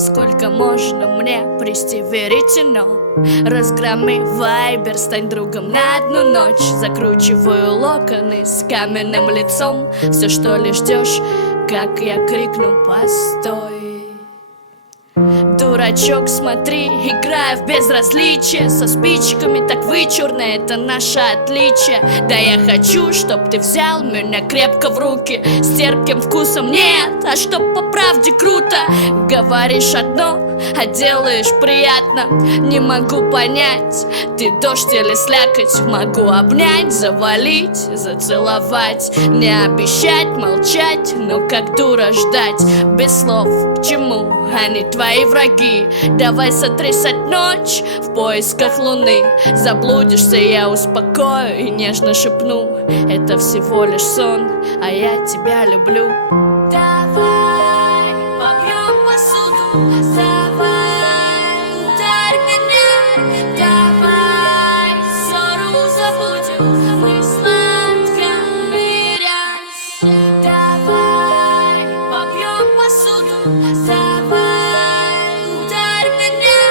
Сколько можно мне прести веретено? Разгроми вайбер, стань другом на одну ночь. Закручиваю локоны с каменным лицом. Все, что лишь ждешь, как я крикну: постой. Дурачок, смотри, играя в безразличие. Со спичками так вычурно, это наше отличие. Да я хочу, чтоб ты взял меня крепко в руки. С терпким вкусом нет, а чтоб по правде круто. Говоришь одно, а делаешь приятно. Не могу понять, ты дождь или слякоть. Могу обнять, завалить, зацеловать. Не обещать, молчать, но как дура ждать. Без слов, к чему они твои враги? Давай сотрясать ночь в поисках луны. Заблудишься, я успокою и нежно шепну: это всего лишь сон, а я тебя люблю. Давай попьем посуду, давай ударь меня, давай ссору забудем, мы сладко мирясь. Давай попьем посуду, давай ударь меня,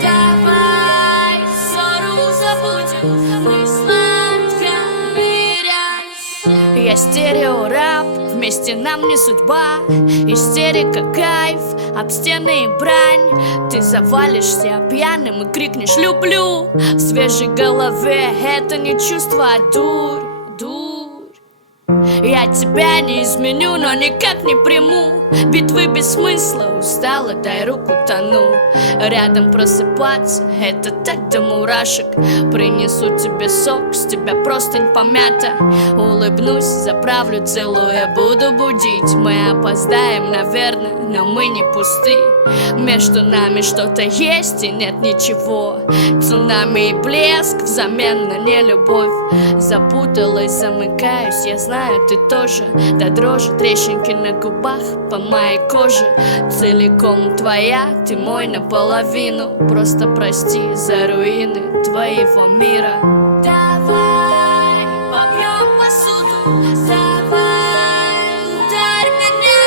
давай ссору забудем, мы сладко мирясь. Я стереорап, вместе нам не судьба. Истерика, кайф, об стены и брань. Ты завалишься пьяным и крикнешь: люблю. В свежей голове это не чувство, а дурь. Я тебя не изменю, но никак не приму. Битвы без смысла, устала, дай руку, тону. Рядом просыпаться, это так до мурашек. Принесу тебе сок, с тебя простынь помята. Улыбнусь, заправлю, целуя, буду будить. Мы опоздаем, наверное, но мы не пусты. Между нами что-то есть и нет ничего. Цунами и блеск взамен на нелюбовь. Запуталась, замыкаюсь, я знаю, ты тоже. До дрожи трещинки на губах по моей коже. Целиком твоя, ты мой наполовину. Просто прости за руины твоего мира. Давай попьем посуду, давай ударь меня,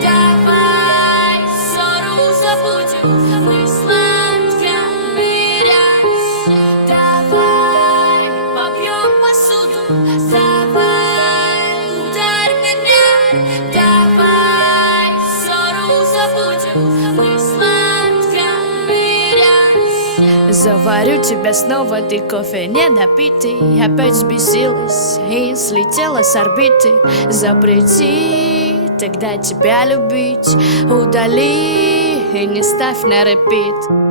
давай ссору забудем, мы сладко мирясь. Давай попьем посуду, давай ударь меня, давай ссору забудем, мы сладко мирясь. Заварю тебя снова, ты кофе недопитый. Опять взбесилась и слетела с орбиты. Запрети тогда тебя любить, удали и не ставь на репит.